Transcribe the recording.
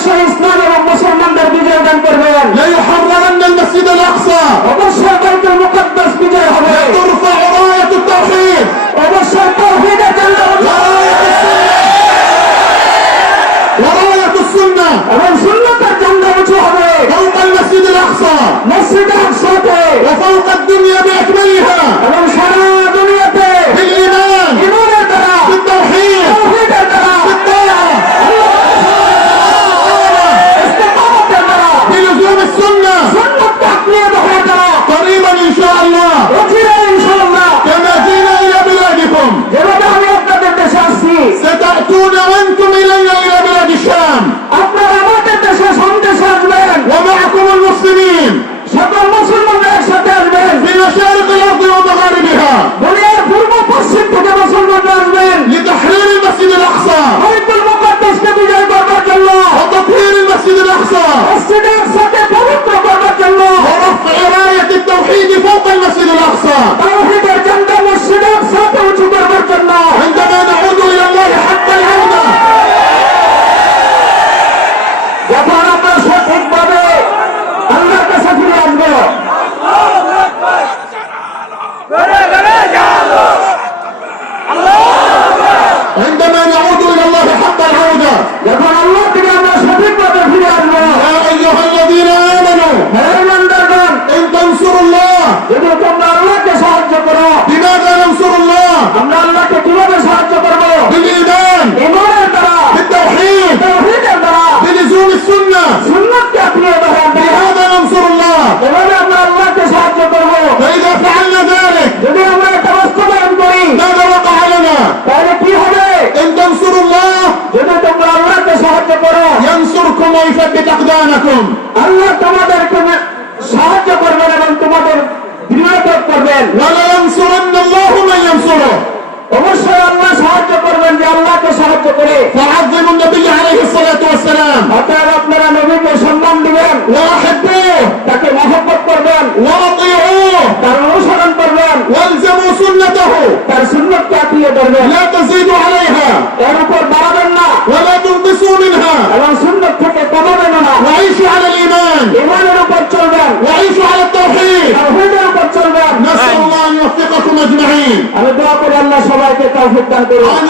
অবশ্যই ইসলাম এবং মুসলমানদের বিজয় দান করবেন। ليحررن المسجد الأقصى অবশ্যই বাইতুল মুকাদ্দাস বিজয় হবে। ترفع راية التوحيد অবশ্যই তাওহীদের ঝান্ডা وراية السنة এবং সুন্নতের ঝান্ডা উঁচু হবে فوق المسجد الأقصى মসজিদে আকসাতে وفوق الدنيا بأكملها এবং সারা দুনিয়াতে بالإيمان ঈমানের দ্বারা بالتوحيد তাওহীদের দ্বারা بالطاعة ইস্তেকামতের দ্বারা بلزوم السنة সুন্নতকে আঁকড়িয়ে ধরার দ্বারা قريبا إن شاء الله অচিরেই ইনশাআল্লাহ كما جينا إلى بلادكم যেভাবে আমি আপনাদের দেশে আসছি ستأتون أنتم إلينا إلى بلاد الشام আপনারা আমাদের দেশে সন্দেশে আসবেন ومعكم المسلمين সকল মুসলমানরা একসাথে আসবেন في مشارق الأرض ومغاربها দুনিয়ার পূর্ব পশ্চিম থেকে মুসলমানরা আসবেন لتحرير المسجد الأقصى বাইতুল মুকাদ্দাসকে বিজয় করবার জন্য وتطهير المسجد الأقصى মসজিদে আকসাকে পবিত্র করবার জন্য ورفع راية التوحيد فوق المسجد الأقصى তাওহীদের ঝান্ডা মসজিদে আকসাকে উঁচু করবার জন্য عندما نعود إلى الله حق العودة যখন আমরা সঠিকভাবে আল্লাহর কাছে ফিরে আসবো عندما نعود إلى الله حق العودة যখন আল্লাহ থেকে আমরা সঠিকভাবে ফিরে আসবো يا أيها الذين آمنوا হ্যাঁ ইমানদারগণ إن تنصروا الله যদি তোমরা আল্লাহকে সাহায্য করো بماذا ننصر الله আমরা আল্লাহকে কিভাবে সাহায্য করবো بالإيمان ঈমানের দ্বারা بالتوحيد তাওহীদের দ্বারা بلزوم السنة সুন্নাতকে আঁকড়িয়ে ধরার দ্বারা بهذا ننصر الله এভাবে আমরা আল্লাহকে সাহায্য করবো فإذا فعلنا ذلك যদি আমরা এটা বাস্তবায়ন করি ماذا وقع لنا তাহলে কি হবে إن تنصروا الله যদি তোমরা আল্লাহকে সাহায্য করো ينصركم ويثبت أقدامكم আল্লাহ তোমাদেরকে সাহায্য করবেন এবং তোমাদের দৃঢ়তা করবেন ولينصرن الله من ينصره অবশ্যই আল্লাহ সাহায্য করবেন যে আল্লাহকে সাহায্য করে فعظموا النبي عليه الصلاة والسلام অতএব আপনারা নবীকে সম্মান দিবেন وأحبوه তাকে মহব্বত করবেন وأطيعوه তার অনুসরণ করবেন والزموا سنته তার সুন্নতকে আঁকড়িয়ে ধরবেন لا تزيدوا عليها এর উপর বাড়াবেন না ولا تنقصوا منها এবং সুন্নত থেকে কমাবেন না وعيشوا على الإيمان ঈমানের উপর চলবেন وعيشوا على التوحيد তাওহীদের উপর চলবেন نسأل الله أن يوفقكم أجمعين আমি দোয়া করি আল্লাহ সবাইকে তাওফিক দান করুন وأن